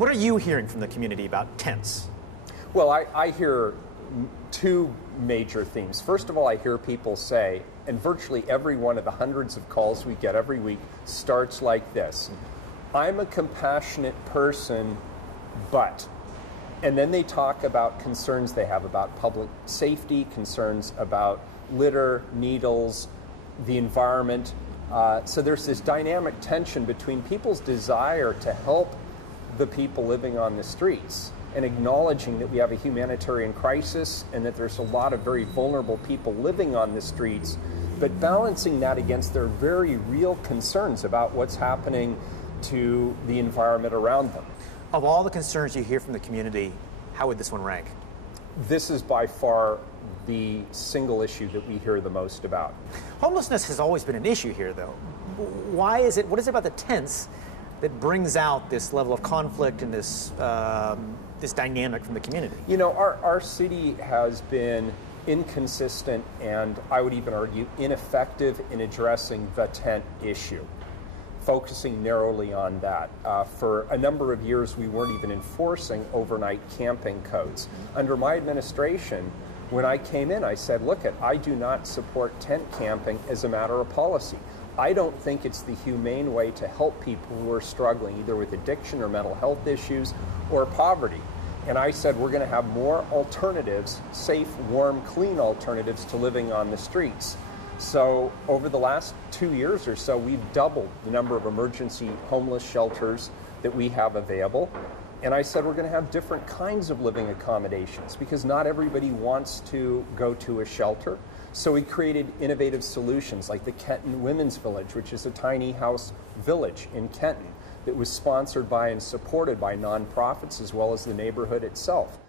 What are you hearing from the community about tents? Well, I hear two major themes. First of all, I hear people say, and virtually every one of the hundreds of calls we get every week starts like this: I'm a compassionate person, but... And then they talk about concerns they have about public safety, concerns about litter, needles, the environment. So there's this dynamic tension between people's desire to help the people living on the streets and acknowledging that we have a humanitarian crisis and that there's a lot of very vulnerable people living on the streets, but balancing that against their very real concerns about what's happening to the environment around them. Of all the concerns you hear from the community, how would this one rank? This is by far the single issue that we hear the most about. Homelessness has always been an issue here, though. Why is it? What is it about the tents that brings out this level of conflict and this this dynamic from the community? You know, our city has been inconsistent and I would even argue ineffective in addressing the tent issue, focusing narrowly on that. For a number of years, we weren't even enforcing overnight camping codes. Under my administration, when I came in, I said, look, I do not support tent camping as a matter of policy. I don't think it's the humane way to help people who are struggling either with addiction or mental health issues or poverty. And I said we're going to have more alternatives, safe, warm, clean alternatives to living on the streets. So over the last 2 years or so, we've doubled the number of emergency homeless shelters that we have available. And I said we're going to have different kinds of living accommodations because not everybody wants to go to a shelter. So we created innovative solutions like the Kenton Women's Village, which is a tiny house village in Kenton that was sponsored by and supported by nonprofits as well as the neighborhood itself.